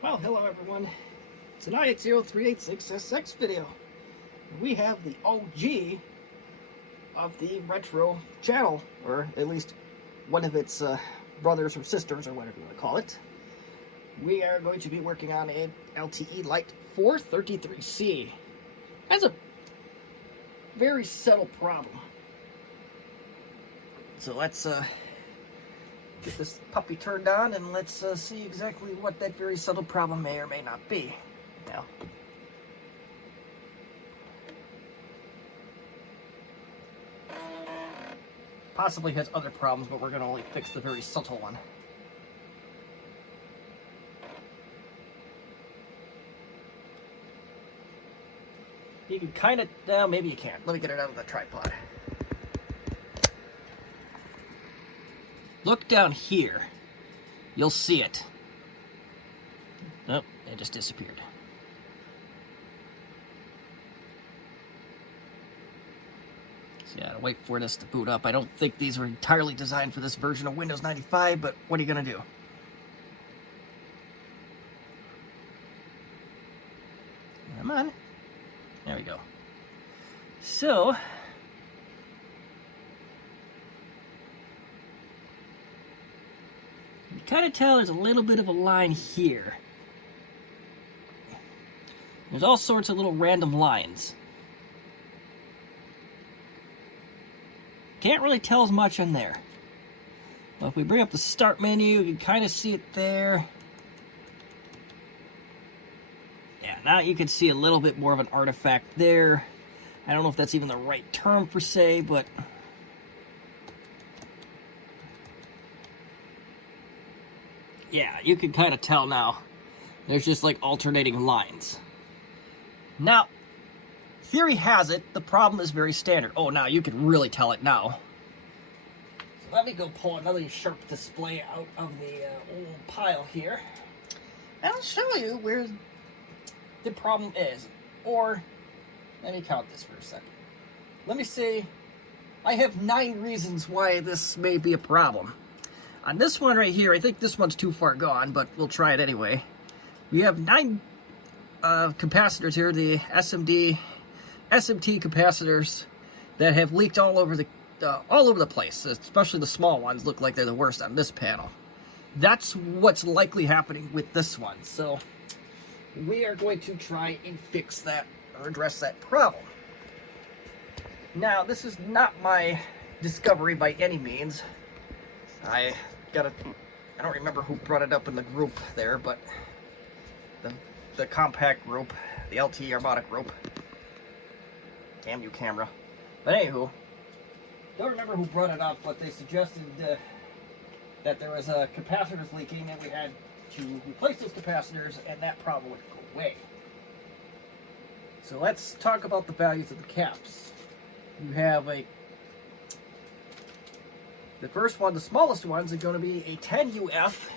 Well, hello everyone. Tonight it's 0386SX video. We have the OG of the retro channel, or at least one of its brothers or sisters, or whatever you want to call it. We are going to be working on an LTE Lite 433C. That's a very subtle problem. So let's get this puppy turned on and let's see exactly what that very subtle problem may or may not be. Now, possibly has other problems, but we're going to only fix the very subtle one. You can kind of, no, maybe you can't. Let me get it out of the tripod. Look down here. You'll see it. Nope, it just disappeared. So yeah, I'll wait for this to boot up. I don't think these were entirely designed for this version of Windows 95, but what are you going to do? Come on. There we go. So, you kind of tell there's a little bit of a line here. There's all sorts of little random lines. Can't really tell as much on there. Well, if we bring up the start menu, you can kind of see it there. Yeah, now you can see a little bit more of an artifact there. I don't know if that's even the right term per se, but yeah, you can kind of tell now. There's just like alternating lines. Now, theory has it, the problem is very standard. Oh, now you can really tell it now. So let me go pull another Sharp display out of the old pile here. And I'll show you where the problem is. Or, let me count this for a second. Let me say, I have 9 reasons why this may be a problem. On this one right here, I think this one's too far gone, but we'll try it anyway. We have 9 capacitors here, the SMT capacitors that have leaked all over the place. Especially the small ones look like they're the worst on this panel. That's what's likely happening with this one. So we are going to try and fix that or address that problem. Now, this is not my discovery by any means. I don't remember who brought it up in the group there, but the Compaq group, the LTE Armada group. Damn you, camera. But anywho, don't remember who brought it up, but they suggested that there was capacitors leaking and we had to replace those capacitors and that problem would go away. So let's talk about the values of the caps. You have the first one, the smallest ones, are going to be a 10 UF,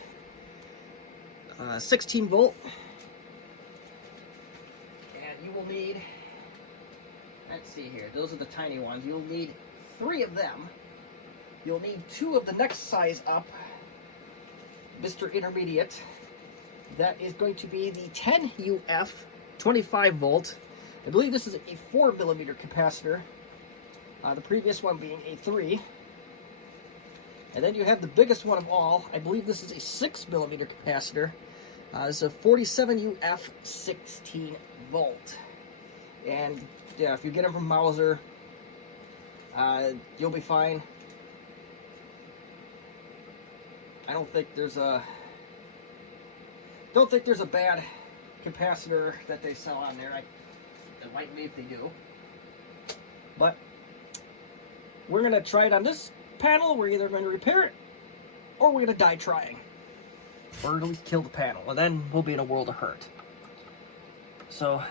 16 volt, and you will need, let's see here, those are the tiny ones. You'll need 3 of them. You'll need 2 of the next size up, Mr. Intermediate. That is going to be the 10 UF, 25 volt. I believe this is a 4mm capacitor, the previous one being a 3. And then you have the biggest one of all. I believe this is a 6mm capacitor. It's a 47 UF 16 volt. And yeah, if you get them from Mauser, you'll be fine. I don't think there's a bad capacitor that they sell on there. It might be if they do. But we're gonna try it on this panel. We're either going to repair it or we're going to die trying, or at least kill the panel, and then we'll be in a world of hurt. So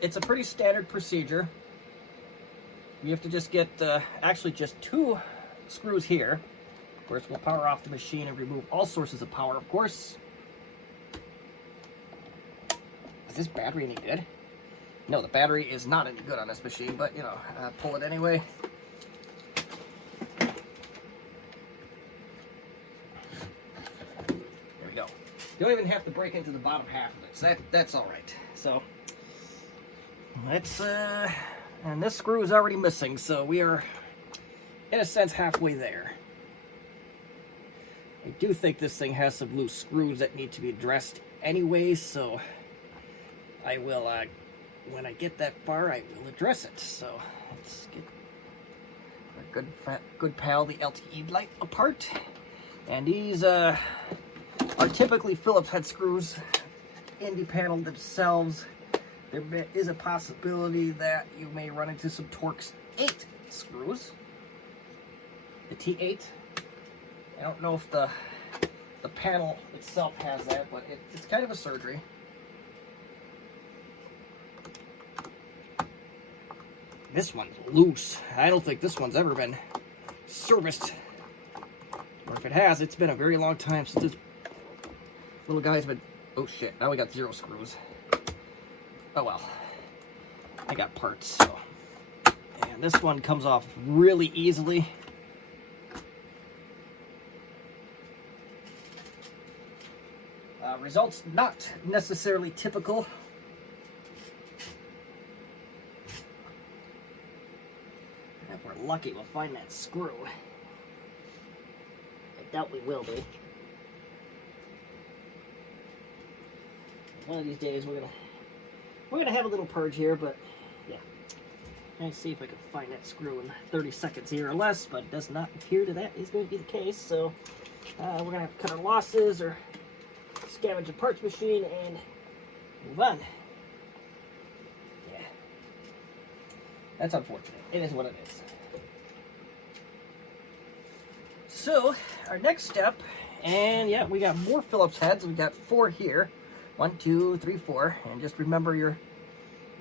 it's a pretty standard procedure. You have to just get actually just 2 screws here. Of course, we'll power off the machine and remove all sources of power, of course. Is this battery any good? No, the battery is not any good on this machine, but, you know, pull it anyway. There we go. You don't even have to break into the bottom half of it, so that's all right. So let's and this screw is already missing, so we are in a sense halfway there. I do think this thing has some loose screws that need to be addressed anyway, so I will, when I get that far, I will address it. So let's get our good pal, the LTE light, apart. And these are typically Phillips head screws in the panel themselves. There is a possibility that you may run into some Torx 8 screws. The T8. I don't know if the panel itself has that, but it's kind of a surgery. This one's loose. I don't think this one's ever been serviced. Or if it has, it's been a very long time since this little guy's been... Oh shit, now we got 0 screws. Oh well. I got parts, so... And this one comes off really easily. Results not necessarily typical. If we're lucky, we'll find that screw. I doubt we will be. One of these days we're gonna have a little purge here, but yeah. Let's see if I can find that screw in 30 seconds here or less, but it does not appear that is going to be the case. So we're gonna have to cut our losses or scavenge a parts machine and move on. Yeah. That's unfortunate. It is what it is. So, our next step, and yeah, we got more Phillips heads. We got 4 here. 1, 2, 3, 4. And just remember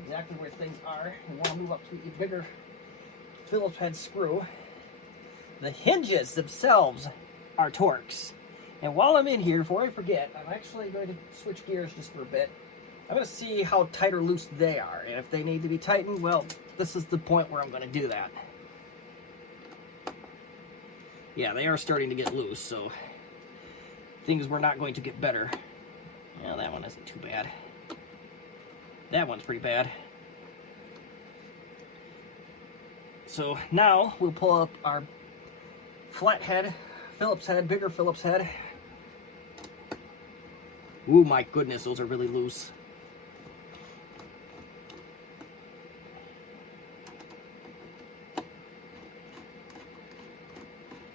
exactly where things are. You want to move up to a bigger Phillips head screw. The hinges themselves are Torx. And while I'm in here, before I forget, I'm actually going to switch gears just for a bit. I'm going to see how tight or loose they are. And if they need to be tightened, well, this is the point where I'm going to do that. Yeah, they are starting to get loose, so things were not going to get better. Well, that one isn't too bad. That one's pretty bad. So now we'll pull up our flathead, Phillips head, bigger Phillips head. Ooh, my goodness, those are really loose.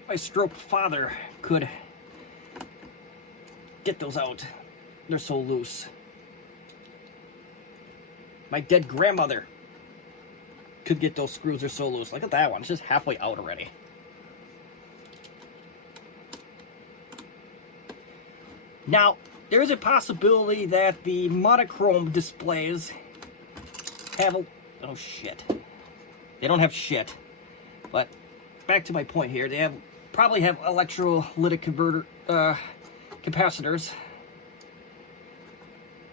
My stroke father could get those out. They're so loose. My dead grandmother could get those screws. They're so loose. Look at that one. It's just halfway out already. Now, there is a possibility that the monochrome displays have a... Oh, shit. They don't have shit. But back to my point here. They probably have electrolytic capacitors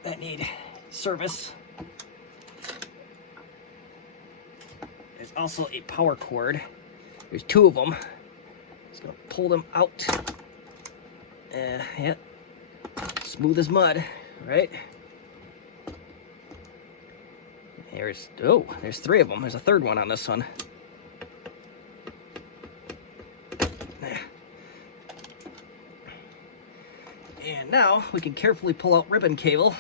that need service. There's also a power cord. There's 2 of them. Just gonna pull them out. Yeah. Smooth as mud, right? There's 3 of them. There's a 3rd one on this one. And now we can carefully pull out ribbon cable.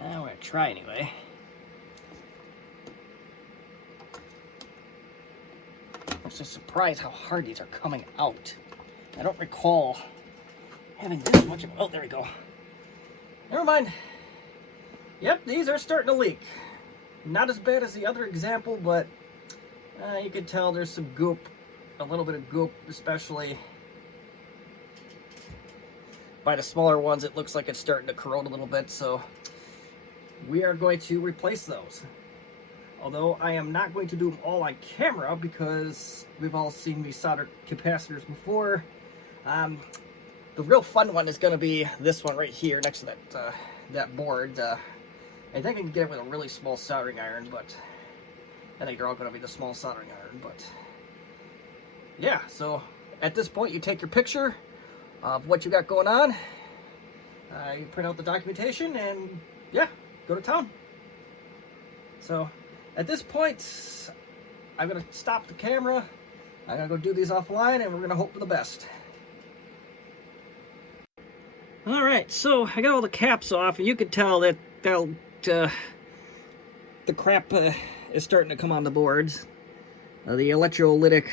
I'm going to try anyway. I'm just surprised how hard these are coming out. I don't recall having this much of... Oh, there we go. Never mind. Yep, these are starting to leak. Not as bad as the other example, but you can tell there's some goop. A little bit of goop, especially by the smaller ones. It looks like it's starting to corrode a little bit, so we are going to replace those. Although I am not going to do them all on camera because we've all seen me solder capacitors before. The real fun one is going to be this one right here next to that board. I think I can get it with a really small soldering iron, but I think they're all going to be the small soldering iron. But yeah, so at this point, you take your picture of what you got going on. You print out the documentation, and yeah, go to town. So at this point, I'm going to stop the camera. I'm going to go do these offline, and we're going to hope for the best. Alright, so I got all the caps off, and you can tell that the crap is starting to come on the boards. The electrolytic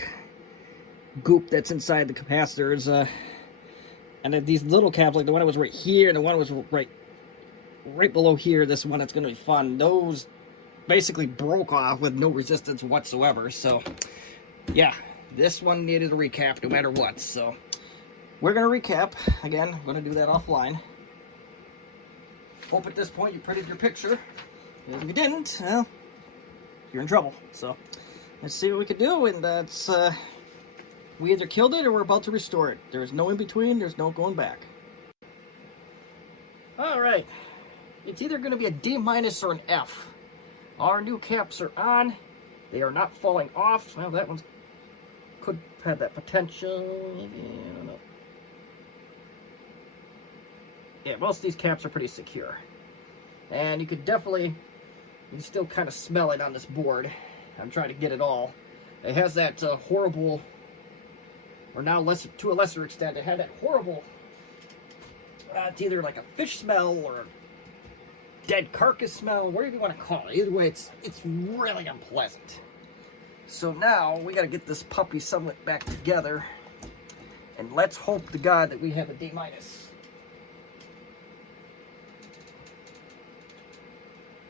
goop that's inside the capacitors. And these little caps, like the one that was right here, and the one that was right below here, this one that's going to be fun, those basically broke off with no resistance whatsoever. So, yeah, this one needed a recap no matter what, so we're going to recap. Again, I'm going to do that offline. Hope at this point you printed your picture. If you didn't, well, you're in trouble. So, let's see what we can do, and that's, we either killed it or we're about to restore it. There's no in between, there's no going back. Alright, it's either going to be a D- or an F. Our new caps are on. They are not falling off. Well, that one could have had that potential. I don't know. Yeah, most of these caps are pretty secure. And you could definitely, you can still kind of smell it on this board. I'm trying to get it all. It has that horrible, or now to a lesser extent, it had that horrible, it's either like a fish smell or a dead carcass smell, whatever you want to call it. Either way, it's really unpleasant. So now we got to get this puppy somewhat back together, and let's hope to God that we have a D-.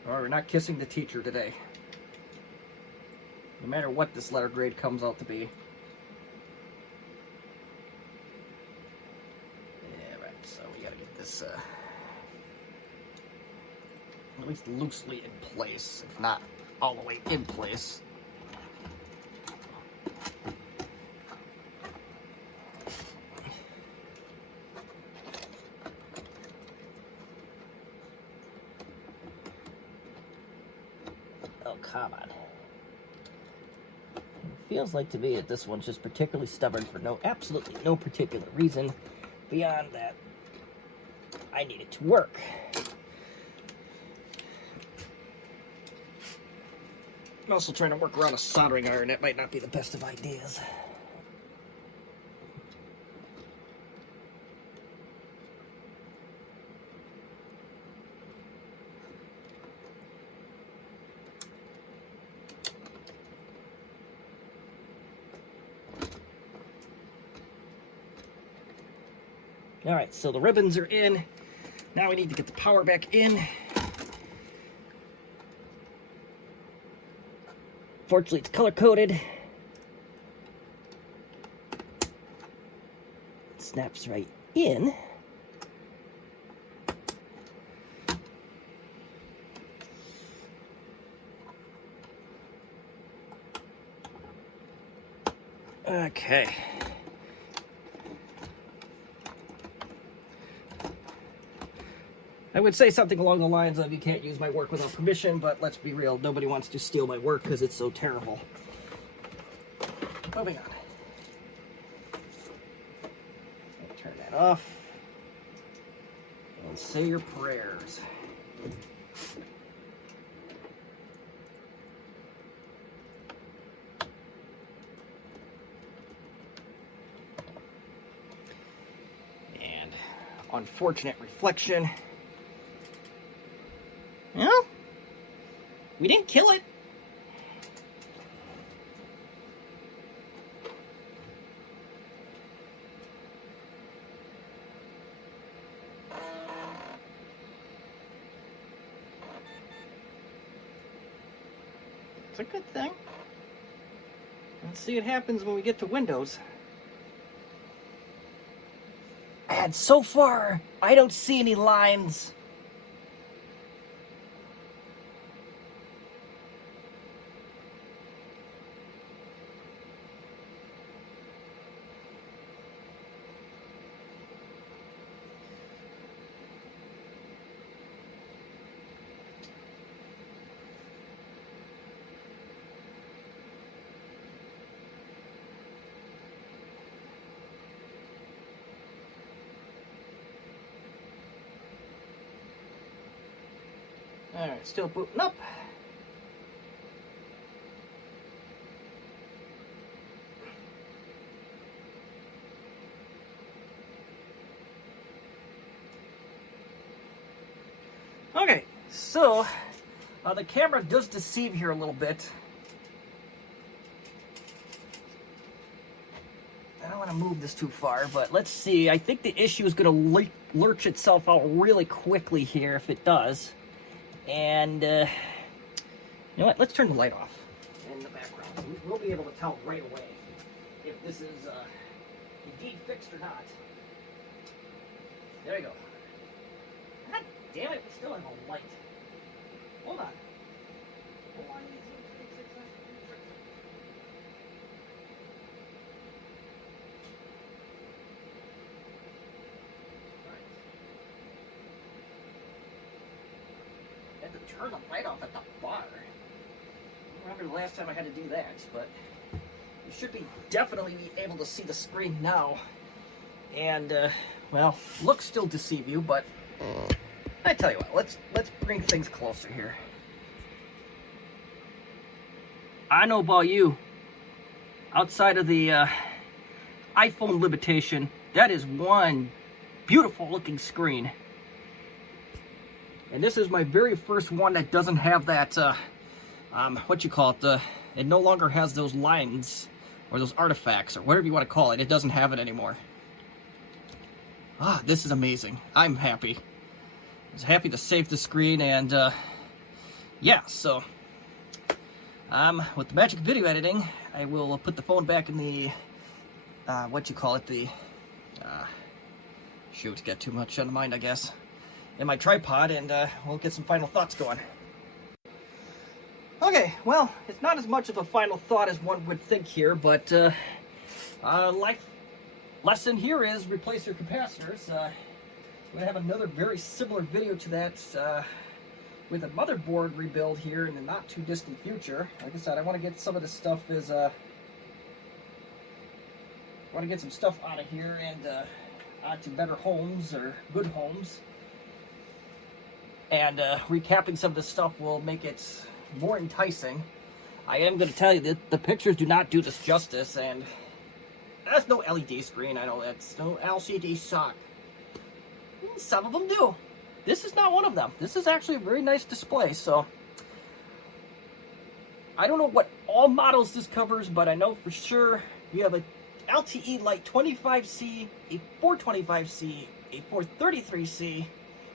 Or we're not kissing the teacher today. No matter what this letter grade comes out to be. Yeah, right. So we got to get this at least loosely in place, if not all the way in place. Oh, come on. It feels like to me that this one's just particularly stubborn for absolutely no particular reason beyond that I need it to work. I'm also trying to work around a soldering iron. That might not be the best of ideas. Alright, so the ribbons are in. Now we need to get the power back in. Fortunately, it's color-coded. It snaps right in. Okay. I would say something along the lines of, you can't use my work without permission, but let's be real, nobody wants to steal my work because it's so terrible. Moving on. Turn that off. And say your prayers. And unfortunate reflection. Well, we didn't kill it. It's a good thing. Let's see what happens when we get to Windows. And so far, I don't see any lines. Alright, still booting up. Okay, so the camera does deceive here a little bit. I don't want to move this too far, but let's see. I think the issue is going to lurch itself out really quickly here if it does. And, you know what? Let's turn the light off in the background. We'll be able to tell right away if this is indeed fixed or not. There you go. God damn it, we still have a light. Hold on. Hold on. I had to turn the light off at the bar. I don't remember the last time I had to do that, but you should be definitely be able to see the screen now. And well, looks still deceive you, but I tell you what, let's bring things closer here. I know about you. Outside of the iPhone limitation, that is one beautiful looking screen. And this is my very first one that doesn't have that, what you call it, it no longer has those lines, or those artifacts, or whatever you want to call it. It doesn't have it anymore. Ah, this is amazing. I'm happy. I was happy to save the screen, and, yeah, so, with the magic video editing, I will put the phone back in the, what you call it, the, shoot, got too much on the mind, I guess, in my tripod, and, we'll get some final thoughts going. Okay, well, it's not as much of a final thought as one would think here, but, life lesson here is replace your capacitors. I'm going to have another very similar video to that with a motherboard rebuild here in the not too distant future. Like I said, I want to get some of this stuff I want to get some stuff out of here and onto better homes or good homes. And recapping some of this stuff will make it more enticing. I am going to tell you that the pictures do not do this justice, and that's no LED screen. I know that's no LCD sock. Some of them do. This is not one of them. This is actually a very nice display, so I don't know what all models this covers, but I know for sure you have a LTE Lite 25C, a 425C, a 433C,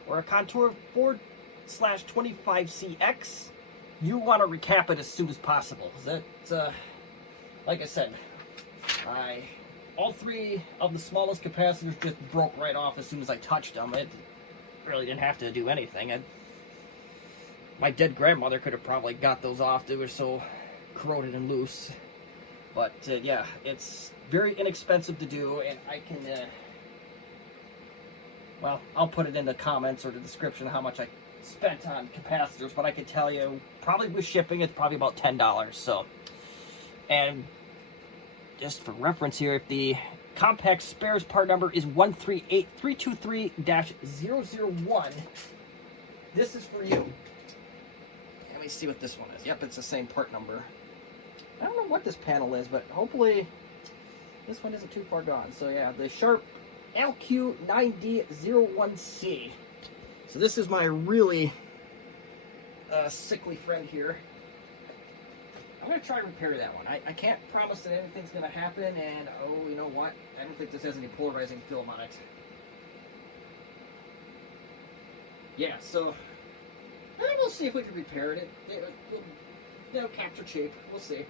or a Contura 4/25CX. You want to recap it as soon as possible. That, like I said, all three of the smallest capacitors just broke right off as soon as I touched them. It really didn't have to do anything. My dead grandmother could have probably got those off. They were so corroded and loose. But yeah, it's very inexpensive to do, and I can, well, I'll put it in the comments or the description how much I spent on capacitors, but I can tell you, probably with shipping, it's probably about $10. So, and just for reference here, if the Compaq spares part number is 138323-001, this is for you. Let me see what this one is. Yep, it's the same part number. I don't know what this panel is, but hopefully this one isn't too far gone. So yeah, the Sharp LQ9D011 So this is my really sickly friend here. I'm going to try and repair that one. I can't promise that anything's going to happen, and oh, you know what? I don't think this has any polarizing film on it. Yeah, so we'll see if we can repair it. It'll capture cheap. We'll see.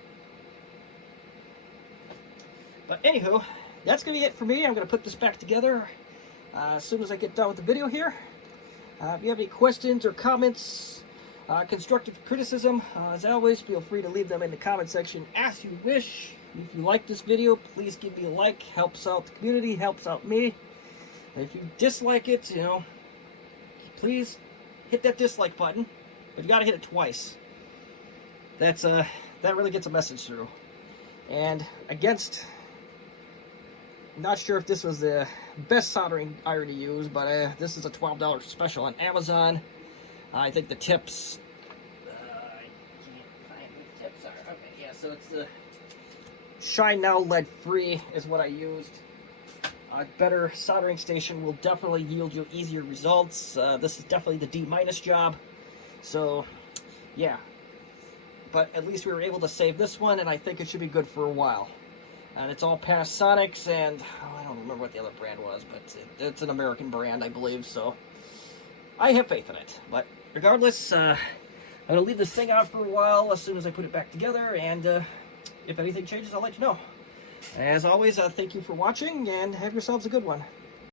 But anywho, that's going to be it for me. I'm going to put this back together as soon as I get done with the video here. If you have any questions or comments, constructive criticism, as always, feel free to leave them in the comment section as you wish. If you like this video, please give me a like. Helps out the community, helps out me. If you dislike it, you know, please hit that dislike button, but you gotta hit it twice. That really gets a message through. And against, not sure if this was the best soldering iron to use, but this is a $12 special on Amazon. I think the tips, I can't find where the tips are. Okay, yeah, so it's the Shine Now Lead Free is what I used. A better soldering station will definitely yield you easier results. This is definitely the D- job. So, yeah. But at least we were able to save this one, and I think it should be good for a while. And it's all Panasonics, and I don't remember what the other brand was, but it's an American brand, I believe, so I have faith in it. But regardless, I'm going to leave this thing out for a while as soon as I put it back together, and if anything changes, I'll let you know. As always, thank you for watching, and have yourselves a good one.